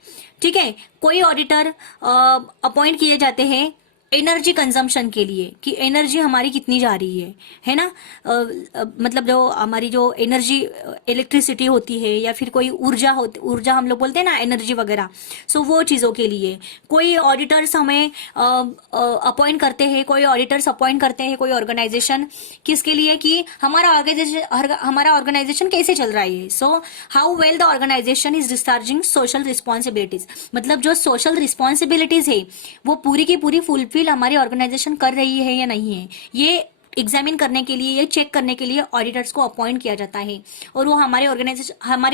ठीक है. कोई ऑडिटर अपॉइंट किए जाते हैं एनर्जी कंजम्पशन के लिए, कि एनर्जी हमारी कितनी जा रही है ना, मतलब जो हमारी जो एनर्जी इलेक्ट्रिसिटी होती है या फिर कोई ऊर्जा हम लोग बोलते हैं ना, एनर्जी वगैरह. सो वो चीज़ों के लिए कोई ऑडिटर्स हमें अपॉइंट करते हैं, कोई ऑडिटर्स अपॉइंट करते हैं कोई ऑर्गेनाइजेशन, किसके लिए, कि हमारा ऑर्गेनाइजेशन कैसे चल रहा है. So how well the organization is discharging social responsibilities, मतलब जो सोशल रिस्पॉन्सिबिलिटीज है वो पूरी की पूरी फुलफिल हमारी ऑर्गेनाइजेशन कर रही है या नहीं है, ये एग्जामिन करने के लिए, ये चेक करने के लिए ऑडिटर्स को अपॉइंट किया जाता है. और वो हमारी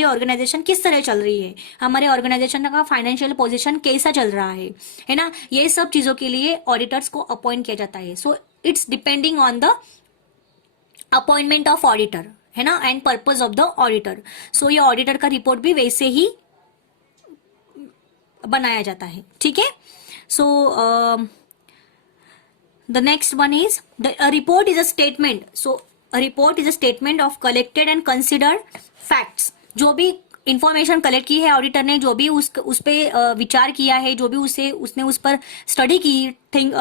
ऑर्गेनाइजेशन किस तरह चल रही है, हमारे ऑर्गेनाइजेशन का फाइनेंशियल पोजीशन कैसा चल रहा है ना, ये सब चीजों के लिए ऑडिटर्स को अपॉइंट किया जाता है. So it's depending on the appointment of auditor, है ना, and purpose of the auditor. So ये ऑडिटर का रिपोर्ट भी वैसे ही बनाया जाता है. ठीक है. सो the next one is a report is a statement. So a report is a statement of collected and considered facts. जो भी इंफॉर्मेशन कलेक्ट की है ऑडिटर ने, जो भी उस पे विचार किया है, जो भी उसने उस पर स्टडी की, थिंक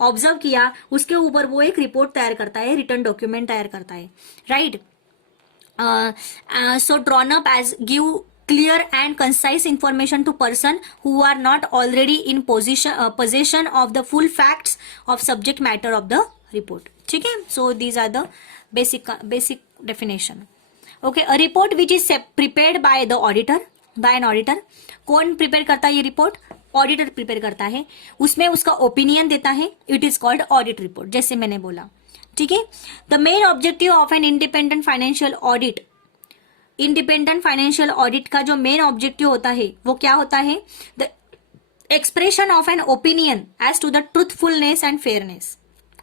ऑब्जर्व किया, उसके ऊपर वो एक रिपोर्ट तैयार करता है, रिटर्न डॉक्यूमेंट तैयार करता है. Right. So drawn up as give clear and concise information to person who are not already in possession of the full facts of subject matter of the report. ठीक है. So these are the basic definition. Okay, a report which is prepared by the auditor, by an auditor. कौन प्रिपेयर करता है ये रिपोर्ट? ऑडिटर प्रिपेयर करता है, उसमें उसका ओपिनियन देता है. It is called audit report, जैसे मैंने बोला. ठीक है. The main objective of an independent financial audit, independent financial audit का जो मेन ऑब्जेक्टिव होता है वो क्या होता है? The expression of an opinion as to the truthfulness and fairness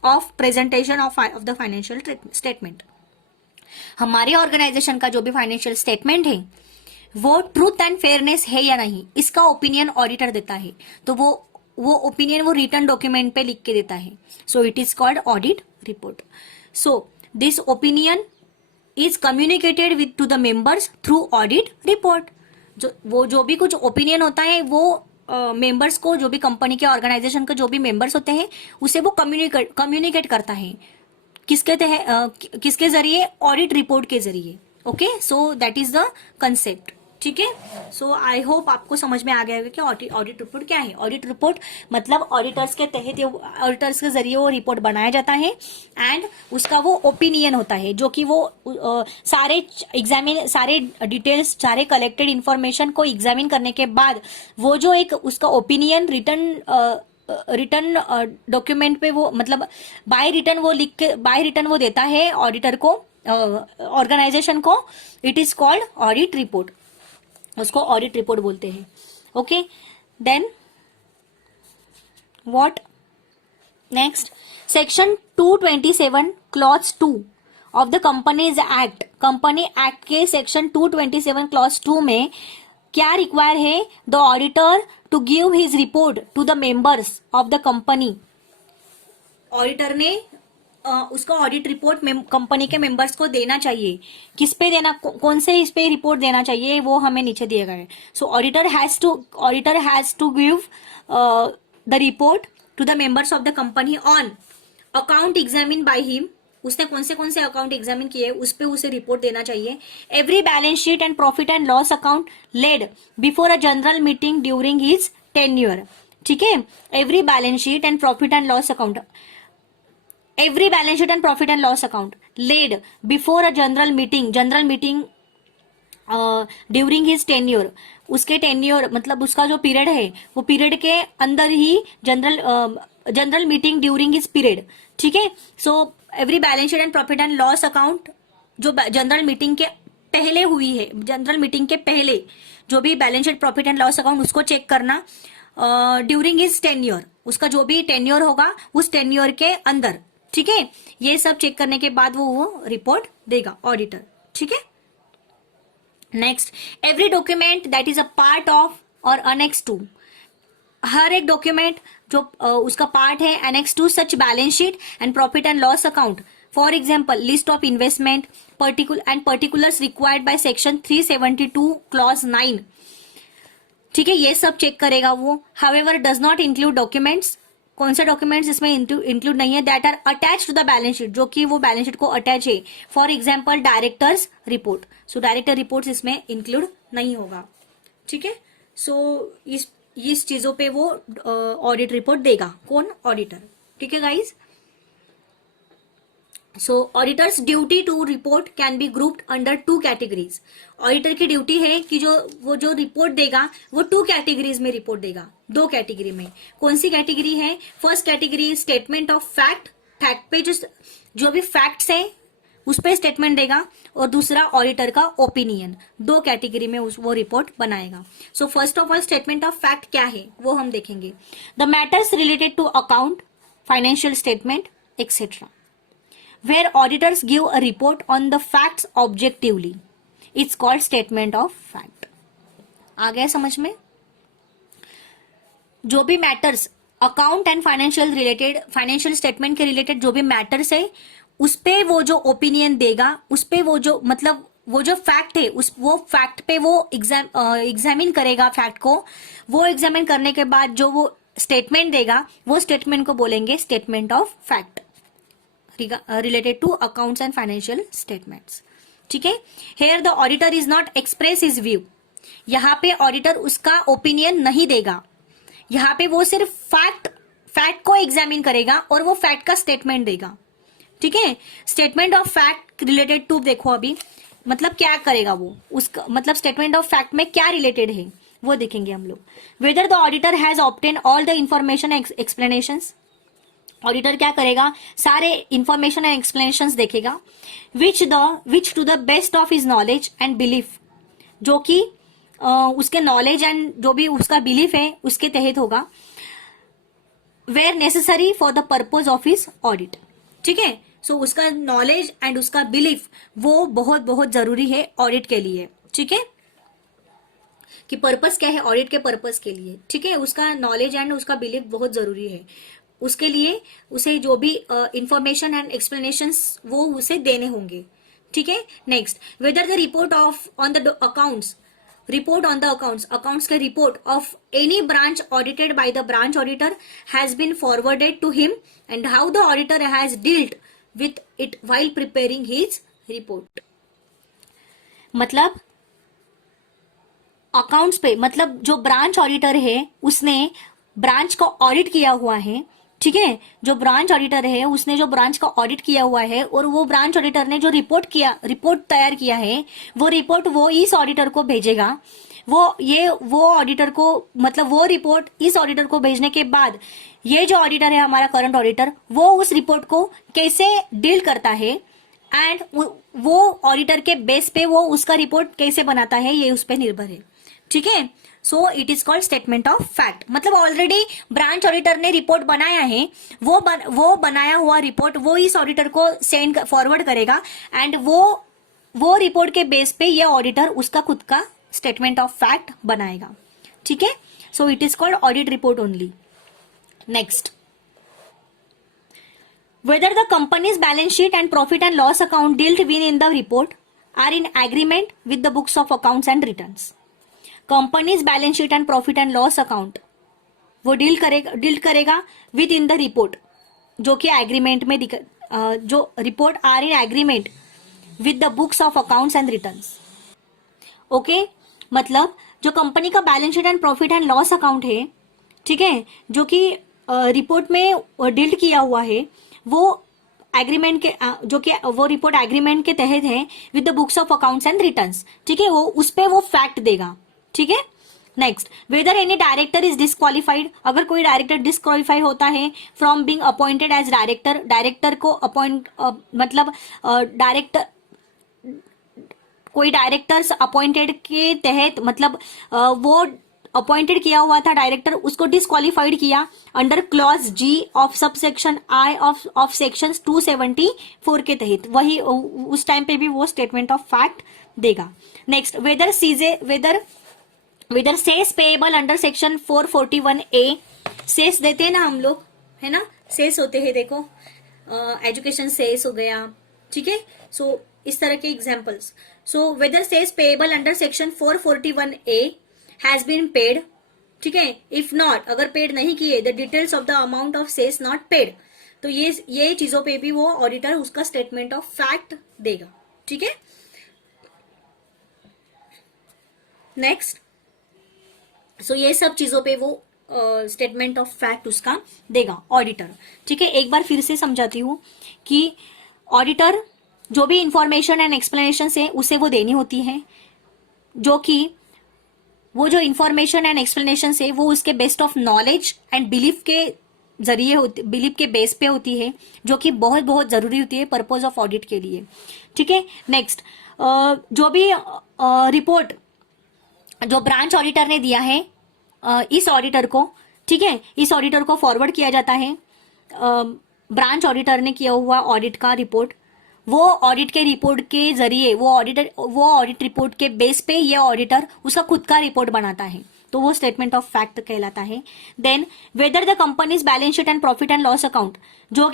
of presentation of the financial statement. हमारे ऑर्गेनाइजेशन का जो भी फाइनेंशियल स्टेटमेंट है वो ट्रूथ एंड फेयरनेस है या नहीं, इसका ओपिनियन ऑडिटर देता है। तो वो ओपिनियन वो रिटर्न डॉक्यूमेंट पे लिख के देता है। So it is called audit report. So this opinion is communicated with two the members through audit report. जो भी कुछ ओपिनियन होता है वो मेंबर्स को, जो भी कंपनी के ऑर्गेनाइजेशन के जो भी मेंबर्स होते हैं उसे वो कम्युनिकेट करता है। किसके जरिए? ऑडिट रिपोर्ट के जरिए। Okay, so that is the concept. ठीक है, सो आई होप आपको समझ में आ गया होगा कि ऑडिट रिपोर्ट क्या है। ऑडिट रिपोर्ट मतलब ऑडिटर्स के तहत, ऑडिटर्स के जरिए वो रिपोर्ट बनाया जाता है एंड उसका वो ओपिनियन होता है, जो कि वो सारे डिटेल्स, सारे कलेक्टेड इंफॉर्मेशन को एग्जामिन करने के बाद वो जो एक उसका ओपिनियन रिटर्न डॉक्यूमेंट पे वो मतलब बाय रिटर्न वो देता है ऑडिटर को, ऑर्गेनाइजेशन को। It is called audit report, उसको ऑडिट रिपोर्ट बोलते हैं। Okay, then what next? Section 227 clause 2 of the companies act, company act के सेक्शन 227 क्लॉज 2 में क्या रिक्वायर है? The auditor to give his report to the members of the company. Auditor ने उसका ऑडिट रिपोर्ट कंपनी के मेंबर्स को देना चाहिए। किस पे देना, कौन से इस पे रिपोर्ट देना चाहिए, वो हमें नीचे दिया गया है। So auditor has to give the report to the members of the company on account examine by him. उसने कौन से अकाउंट एग्जामिन किए उस पे उसे रिपोर्ट देना चाहिए। Every balance sheet and profit and loss account laid before a general meeting during his tenure. ठीक है, every balance sheet and profit and loss account, every balance sheet and profit and loss account laid before a general meeting during his tenure. उसके टेन्योर मतलब उसका जो पीरियड है वो पीरियड के अंदर ही general meeting during his period. ठीक है, so every balance sheet and profit and loss account जो जनरल मीटिंग के पहले हुई है, जनरल मीटिंग के पहले जो भी balance sheet profit and loss account उसको चेक करना ड्यूरिंग हिज टेन्योर, उसका जो भी टेन्योर होगा उस टेन्योर के अंदर। ठीक है, ये सब चेक करने के बाद वो रिपोर्ट देगा ऑडिटर। ठीक है, next, every document that is a part of or annex to, हर एक डॉक्यूमेंट जो उसका पार्ट है annex to such balance sheet and profit and loss account, for example list of investment particulars required by section 372 clause 9। ठीक है, ये सब चेक करेगा वो। However does not include documents, कौन से डॉक्यूमेंट्स इसमें इंक्लूड नहीं है? That are attach to the balance sheet, जो कि वो बैलेंस शीट को अटैच है। For example directors report, so director reports इसमें इंक्लूड नहीं होगा। ठीक है, सो इस चीजों पे वो ऑडिट रिपोर्ट देगा। कौन? ऑडिटर। ठीक है guys, so auditors duty to report can be grouped under 2 categories. Auditor की ड्यूटी है कि वो जो रिपोर्ट देगा वो 2 कैटेगरीज में रिपोर्ट देगा, 2 कैटेगरी में। कौन सी कैटेगरी है? First category statement of fact, fact पे जो भी फैक्ट्स है उस पर स्टेटमेंट देगा, और दूसरा ऑडिटर का ओपिनियन। 2 कैटेगरी में वो रिपोर्ट बनाएगा। So first of all statement of fact क्या है वो हम देखेंगे। The matters related to account, financial statement etcetera, where auditors give a report on the facts objectively. It's called statement of fact. आ गया समझ में? जो भी matters account and financial statement के रिलेटेड जो भी मैटर्स है उस पे वो जो ओपिनियन देगा, उस पे वो जो मतलब वो जो फैक्ट है वो फैक्ट पे वो एग्जामिन करेगा फैक्ट को। वो एग्जामिन करने के बाद जो वो स्टेटमेंट देगा वो स्टेटमेंट को बोलेंगे statement of fact related to accounts and financial statements. ठीक है, here the auditor is not express his view. यहाँ पे ऑडिटर उसका ओपिनियन नहीं देगा, यहाँ पे वो सिर्फ फैक्ट को एग्जामिन करेगा और वो फैक्ट का स्टेटमेंट देगा। ठीक है, statement of fact related to देखो अभी मतलब क्या करेगा वो, उसका मतलब स्टेटमेंट ऑफ फैक्ट में क्या रिलेटेड है वो देखेंगे हम लोग। Whether the auditor has obtain all the information explanations, auditor क्या करेगा? सारे इंफॉर्मेशन एंड एक्सप्लेनेशंस देखेगा। Which to the best of his knowledge and belief, जो कि उसके नॉलेज एंड जो भी उसका बिलीफ है उसके तहत होगा। Where necessary for the purpose of his audit. ठीक है, सो उसका नॉलेज एंड उसका बिलीफ वो बहुत बहुत जरूरी है ऑडिट के लिए। ठीक है, कि पर्पस क्या है ऑडिट के पर्पस के लिए, ठीक है। उसका नॉलेज एंड उसका बिलीफ बहुत जरूरी है, उसके लिए उसे जो भी इंफॉर्मेशन एंड एक्सप्लेनेशंस वो उसे देने होंगे, ठीक है। Next, whether the report of on the accounts, report on the accounts के report of any branch audited by the branch auditor has been forwarded to him and how the auditor has dealt with it while preparing his report। मतलब अकाउंट्स पे, मतलब जो ब्रांच ऑडिटर है उसने ब्रांच को ऑडिट किया हुआ है, ठीक है। जो ब्रांच ऑडिटर है उसने जो ब्रांच का ऑडिट किया हुआ है और वो ब्रांच ऑडिटर ने जो रिपोर्ट तैयार किया है, वो रिपोर्ट वो इस ऑडिटर को भेजेगा। वो ऑडिटर को, मतलब वो रिपोर्ट इस ऑडिटर को भेजने के बाद ये जो ऑडिटर है हमारा करंट ऑडिटर, वो उस रिपोर्ट को कैसे डील करता है एंड वो ऑडिटर के बेस पे वो उसका रिपोर्ट कैसे बनाता है, ये उस पर निर्भर है, ठीक है। So it is called statement of fact. मतलब ऑलरेडी ब्रांच ऑडिटर ने रिपोर्ट बनाया है, वो बनाया हुआ रिपोर्ट वो इस ऑडिटर को सेंड फॉरवर्ड करेगा एंड वो रिपोर्ट के बेस पे ये ऑडिटर उसका खुद का स्टेटमेंट ऑफ फैक्ट बनाएगा, ठीक है। So it is called audit report only. Next, whether the company's balance sheet and profit and loss account dealt with in the report are in agreement with the books of accounts and returns। Company's balance sheet and profit and loss account वो डील करेगा विद इन द रिपोर्ट, जो कि एग्रीमेंट में जो report are in agreement with the books of accounts and returns. Okay, मतलब जो कंपनी का balance sheet and profit and loss account है, ठीक है, जो कि रिपोर्ट में डील किया हुआ है, वो एग्रीमेंट के जो कि वो रिपोर्ट एग्रीमेंट के तहत है with the books of accounts and returns, ठीक है। वो उस पे वो फैक्ट देगा, ठीक है। Next, whether any director is disqualified, अगर कोई डायरेक्टर डिस्क्वालिफाइड होता है from being appointed as director, director को अपॉइंट मतलब डायरेक्टर कोई डायरेक्टर्स अपॉइंटेड के तहत, मतलब वो अपॉइंटेड किया हुआ था डायरेक्टर, उसको डिस्क्वालिफाइड किया under clause G of sub section I of section 274 के तहत, वही उस टाइम पे भी वो स्टेटमेंट ऑफ फैक्ट देगा। Next, whether cess payable under section 441A, cess देते हैं ना हम लोग, है ना, सेस होते हैं, देखो एजुकेशन सेस हो गया, ठीक है। सो इस तरह के examples. So whether cess payable under section 441A has been paid, ठीक है। इफ नॉट, अगर पेड नहीं किए, the details of the amount of cess not paid, तो ये चीजों पे भी वो ऑडिटर उसका स्टेटमेंट ऑफ फैक्ट देगा, ठीक है। नेक्स्ट, सो ये सब चीजों पे वो स्टेटमेंट ऑफ फैक्ट उसका देगा ऑडिटर, ठीक है। एक बार फिर से समझाती हूँ कि ऑडिटर जो भी इंफॉर्मेशन एंड एक्सप्लेनेशन है उसे वो देनी होती है, जो कि वो जो इंफॉर्मेशन एंड एक्सप्लेनेशन है वो उसके best of knowledge and belief के जरिए होती, बिलीफ के बेस पे होती है, जो कि बहुत बहुत जरूरी होती है पर्पज ऑफ ऑडिट के लिए, ठीक है। नेक्स्ट, जो भी रिपोर्ट जो ब्रांच ऑडिटर ने दिया है इस ऑडिटर को, ठीक है, इस ऑडिटर को फॉरवर्ड किया जाता है ब्रांच ऑडिटर ने किया हुआ ऑडिट का रिपोर्ट, वो ऑडिट के रिपोर्ट के जरिए वो ऑडिट रिपोर्ट के बेस पे ये ऑडिटर उसका खुद का रिपोर्ट बनाता है, तो वो स्टेटमेंट ऑफ फैक्ट कहलाता है। Then whether the company's balance sheet and profit and loss account, जो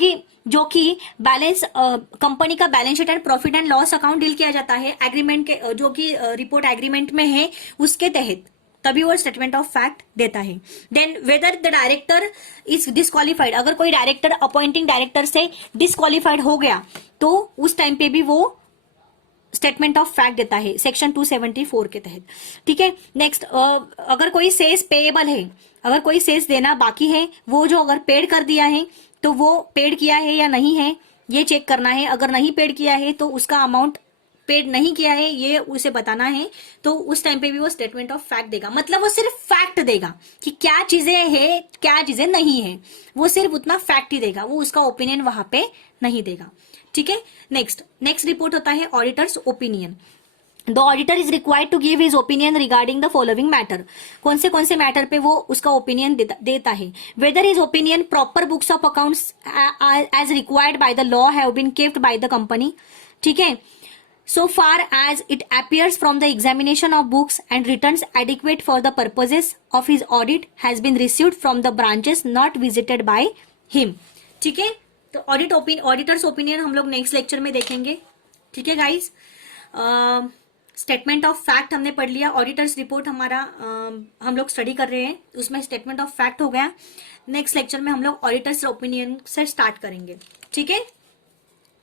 कि बैलेंस कंपनी का balance sheet and profit and loss account deal किया जाता है एग्रीमेंट के, जो कि रिपोर्ट एग्रीमेंट में है उसके तहत, तभी वो स्टेटमेंट ऑफ फैक्ट देता है। Then whether the director is disqualified, अगर कोई डायरेक्टर अपॉइंटिंग डायरेक्टर से डिस्क्वालिफाइड हो गया तो उस टाइम पे भी वो स्टेटमेंट ऑफ फैक्ट देता है सेक्शन 274 के तहत, ठीक है। नेक्स्ट, अगर कोई सेस पेएबल है, अगर कोई सेस देना बाकी है, वो जो अगर पेड कर दिया है तो वो पेड किया है या नहीं है ये चेक करना है, अगर नहीं पेड किया है तो उसका अमाउंट पेड नहीं किया है ये उसे बताना है, तो उस टाइम पे भी वो स्टेटमेंट ऑफ फैक्ट देगा। मतलब वो सिर्फ फैक्ट देगा कि क्या चीजें है क्या चीजें नहीं है, वो सिर्फ उतना फैक्ट ही देगा, वो उसका ओपिनियन वहां पे नहीं देगा, ठीक है। नेक्स्ट रिपोर्ट होता है auditor's opinion. The auditor is required to give his opinion regarding the following matter, कौन से मैटर पे वो उसका ओपिनियन देता है। Whether is opinion proper books of accounts as required by the law have been kept by the company, ठीक है। so far as it appears from the examination of books and returns adequate for the purposes of his audit has been received from the branches not visited by him. ठीक है, तो ऑडिटर्स ओपिनियन हम लोग नेक्स्ट लेक्चर में देखेंगे. ठीक है गाइज, स्टेटमेंट ऑफ फैक्ट हमने पढ़ लिया. ऑडिटर्स रिपोर्ट हमारा हम लोग स्टडी कर रहे हैं, उसमें स्टेटमेंट ऑफ फैक्ट हो गया. नेक्स्ट लेक्चर में हम लोग ऑडिटर्स ओपिनियन से स्टार्ट करेंगे. ठीक है,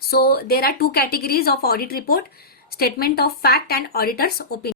so there are two categories of audit report: statement of fact and auditor's opinion.